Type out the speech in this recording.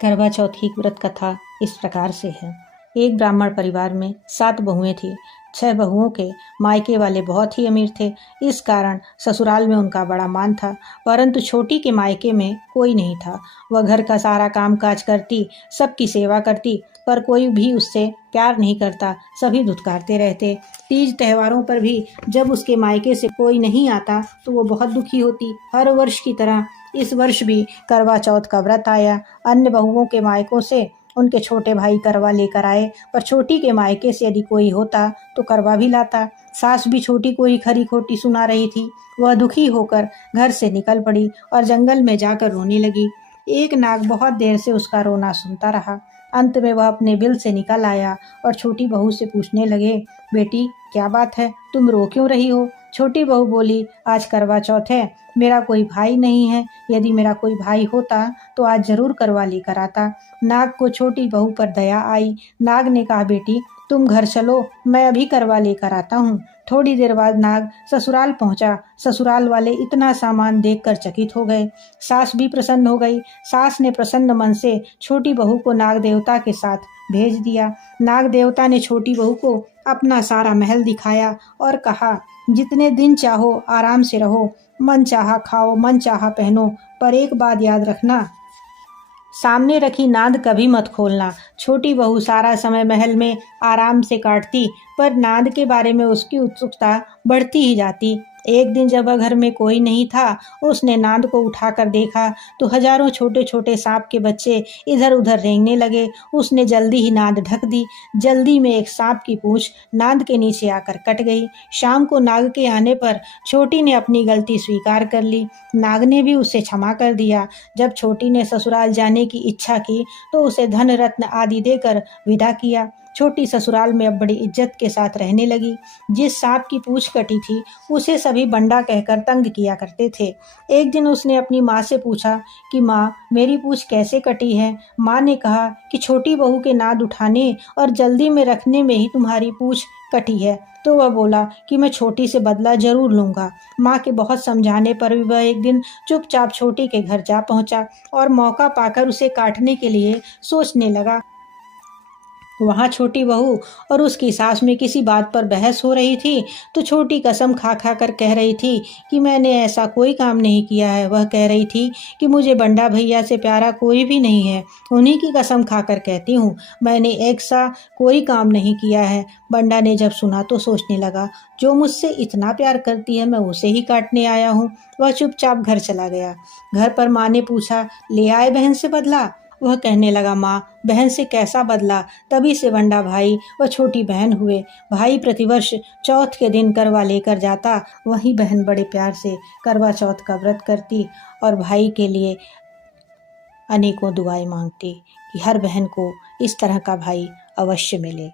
करवा चौथ की व्रत कथा इस प्रकार से है। एक ब्राह्मण परिवार में 7 बहुएं थीं। 6 बहुओं के मायके वाले बहुत ही अमीर थे। इस कारण ससुराल में उनका बड़ा मान था, परंतु छोटी के मायके में कोई नहीं था। वह घर का सारा काम काज करती, सबकी सेवा करती, पर कोई भी उससे प्यार नहीं करता। सभी धुतकारते रहते। तीज त्योहारों पर भी जब उसके मायके से कोई नहीं आता तो वो बहुत दुखी होती। हर वर्ष की तरह इस वर्ष भी करवा चौथ का व्रत आया। अन्य बहुओं के मायकों से उनके छोटे भाई करवा लेकर आए, पर छोटी के मायके से यदि कोई होता तो करवा भी लाता। सास भी छोटी को ही खरी खोटी सुना रही थी। वह दुखी होकर घर से निकल पड़ी और जंगल में जाकर रोने लगी। एक नाग बहुत देर से उसका रोना सुनता रहा। अंत में वह अपने बिल से निकल आया और छोटी बहू से पूछने लगे, बेटी क्या बात है, तुम रो क्यों रही हो? छोटी बहू बोली, आज करवा चौथ है, मेरा कोई भाई नहीं है। यदि मेरा कोई भाई होता तो आज जरूर करवा लेकर आता। नाग को छोटी बहू पर दया आई। नाग ने कहा, बेटी तुम घर चलो, मैं अभी करवा लेकर आता हूँ। थोड़ी देर बाद नाग ससुराल पहुंचा। ससुराल वाले इतना सामान देखकर चकित हो गए। सास भी प्रसन्न हो गई। सास ने प्रसन्न मन से छोटी बहू को नाग देवता के साथ भेज दिया। नाग देवता ने छोटी बहू को अपना सारा महल दिखाया और कहा, जितने दिन चाहो आराम से रहो, मन चाहा खाओ, मन चाहा पहनो, पर एक बात याद रखना, सामने रखी नांद कभी मत खोलना। छोटी बहू सारा समय महल में आराम से काटती, पर नांद के बारे में उसकी उत्सुकता बढ़ती ही जाती। एक दिन जब वह घर में कोई नहीं था, उसने नांद को उठाकर देखा तो हजारों छोटे छोटे सांप के बच्चे इधर उधर रेंगने लगे। उसने जल्दी ही नांद ढक दी। जल्दी में एक सांप की पूंछ नांद के नीचे आकर कट गई। शाम को नाग के आने पर छोटी ने अपनी गलती स्वीकार कर ली। नाग ने भी उसे क्षमा कर दिया। जब छोटी ने ससुराल जाने की इच्छा की तो उसे धन रत्न आदि देकर विदा किया। छोटी ससुराल में अब बड़ी इज्जत के साथ रहने लगी। जिस सांप की पूंछ कटी थी उसे सभी बंडा कहकर तंग किया करते थे। एक दिन उसने अपनी माँ से पूछा कि माँ, मेरी पूंछ कैसे कटी है? माँ ने कहा कि छोटी बहू के नाद उठाने और जल्दी में रखने में ही तुम्हारी पूंछ कटी है। तो वह बोला कि मैं छोटी से बदला जरूर लूँगा। माँ के बहुत समझाने पर भी वह एक दिन चुपचाप छोटी के घर जा पहुँचा और मौका पाकर उसे काटने के लिए सोचने लगा। वहाँ छोटी बहू और उसकी सास में किसी बात पर बहस हो रही थी तो छोटी कसम खा खा कर कह रही थी कि मैंने ऐसा कोई काम नहीं किया है। वह कह रही थी कि मुझे बंडा भैया से प्यारा कोई भी नहीं है। उन्हीं की कसम खाकर कहती हूँ, मैंने ऐसा कोई काम नहीं किया है। बंडा ने जब सुना तो सोचने लगा, जो मुझसे इतना प्यार करती है मैं उसे ही काटने आया हूँ। वह चुपचाप घर चला गया। घर पर माँ ने पूछा, ले आए बहन से बदला? वह कहने लगा, माँ बहन से कैसा बदला? तभी से बंडा भाई व छोटी बहन हुए। भाई प्रतिवर्ष चौथ के दिन करवा लेकर जाता, वही बहन बड़े प्यार से करवा चौथ का व्रत करती और भाई के लिए अनेकों दुआएं मांगती कि हर बहन को इस तरह का भाई अवश्य मिले।